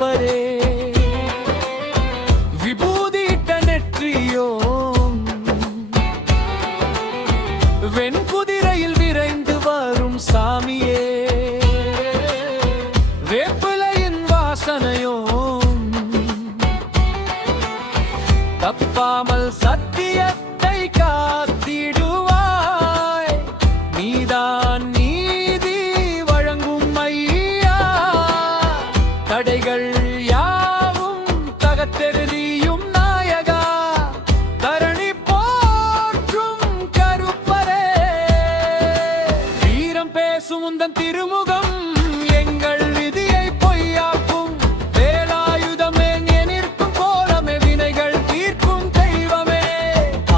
கருப்பரே விபூதிட்ட நெற்றியோ வெண்குதிரையில் விரைந்து வரும் சாமியே வேப்பிலையின் வாசனையோ தப்பாமல் சத்தியத்தை காத்திடுவாய் நீதான் நீதி வழங்கும் ஐயா தடைகள் யாவும் தகத்தெறியும் நாயகா தரணி போற்றும் கருப்பரே வீரம் பேசும் உந்தன் திருமுகம் எங்கள் விதியை பொய்யாக்கும் வேலாயுதமே நிற்கும் கோலமே வினைகள் தீர்க்கும் தெய்வமே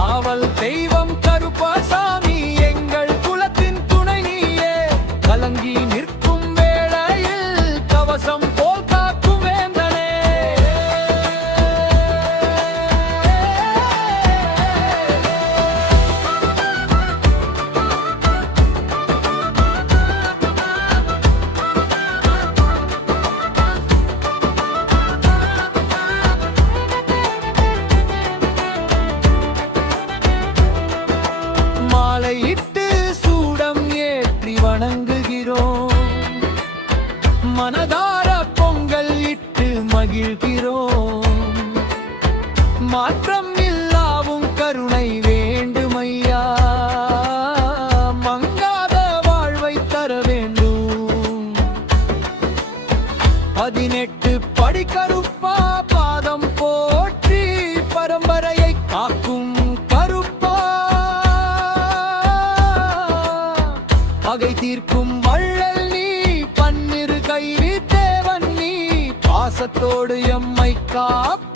ஆவல் தெய்வம் கருப்பசாமி எங்கள் குலத்தின் துணை நீயே கலங்கி நிற்கும் வேளையில் கவசம் போல் காக்கும் வேந்தனே மாலையிட்டு சூடம் ஏற்றி வணங்குகிறோம் மனதார பொங்கல் இட்டு மகிழ்கிறோம் மாற்றம் இல்லாவும் கருணை வேண்டுமையா மங்காத வாழ்வை தர வேண்டும் 18 படி கருப்பா பாதம் போற்றி பரம்பரையை காக்கும் கருப்பா பகை தீர்க்கும் வள்ளல் நீ பன்னிரு கை தேவன் நீ பாசத்தோடு எம்மை காப்ப